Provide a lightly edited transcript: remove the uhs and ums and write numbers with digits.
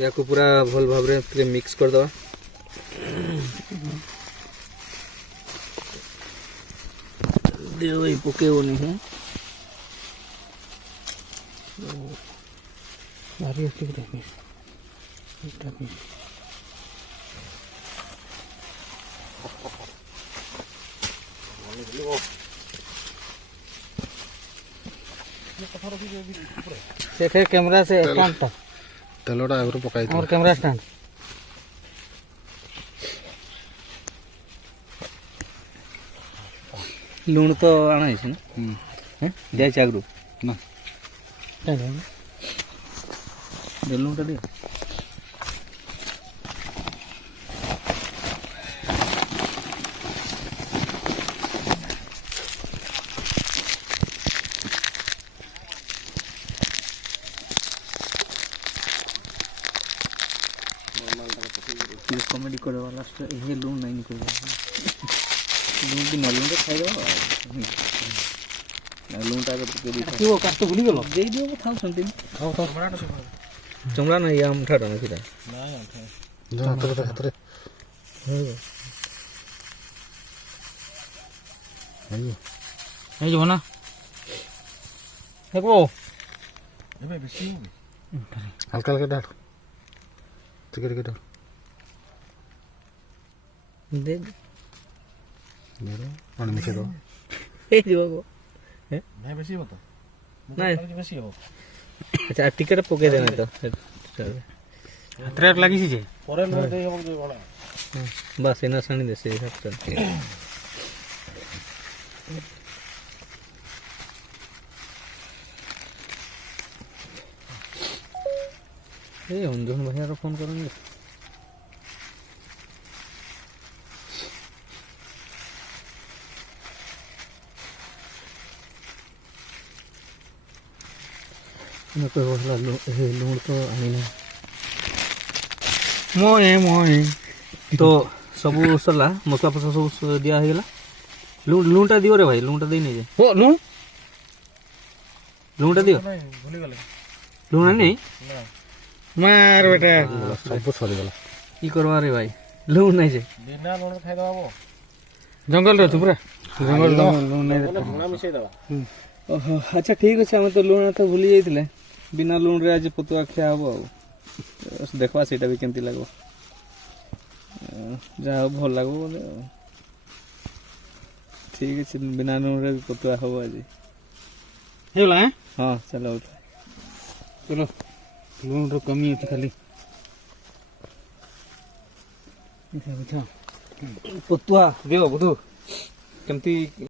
या को पूरा भल भाव रे मिक्स कर दवा दे भाई पके वो नहीं है भारी अच्छी टाइप देखे कैमरा से स्टैंड था तेलोटा आगु पकाई और कैमरा स्टैंड लूण तो आना है ना हैं जाय चागरू ना दे लूण टा दे ये कॉमेडी करे वाला ये लूण नहीं करे लूण भी ना लूण तो खाई दो ना लूण टा के दी क्यों काट तो भूली गेलो दे दियो थाउ समथिंग चमड़ा ना याम ठाडा ना किदा ना जो हातरे हे जो ना हे को एबे बेसी हल्का हल्का डाल टिके डाल दे मेरे मन मिसे दो ए दियो को हैं नहीं बेसी होता नहीं बेसी हो अच्छा टिकट पके देना तो हातरे लागी छी जे परे लो दे हम जो वाला बस इना सनी दे से सब ए अंजन भैया रो फोन करेंगे मैं कोई होसला लूण तो आनी नहीं मोए तो सब सरला मसला फसला सब दिया है लूण टा दियो रे भाई लूण टा दे नहीं हो नु लूण टा दियो नहीं भूली गले लूण नहीं ना मार बेटा सब सरी गला ई करवा रे भाई लूण नहीं जे बिना लूण खाइ दबाबो जंगल रे चुप रे जंगल लून नहीं लूण मिसे दबा ओहो अच्छा ठीक अछि हम तो लूण तो भूली जाइतिले बिना लूण रे आज पतुआ खिया हबो देखवा सेटा भी केमती लागो जा भल लागो बोले ठीक अछि बिना लूण रे पतुआ हबो आज हेला हैं हां चलो चलो लून रो कमी है खाली पतुआ देव बुधु केमती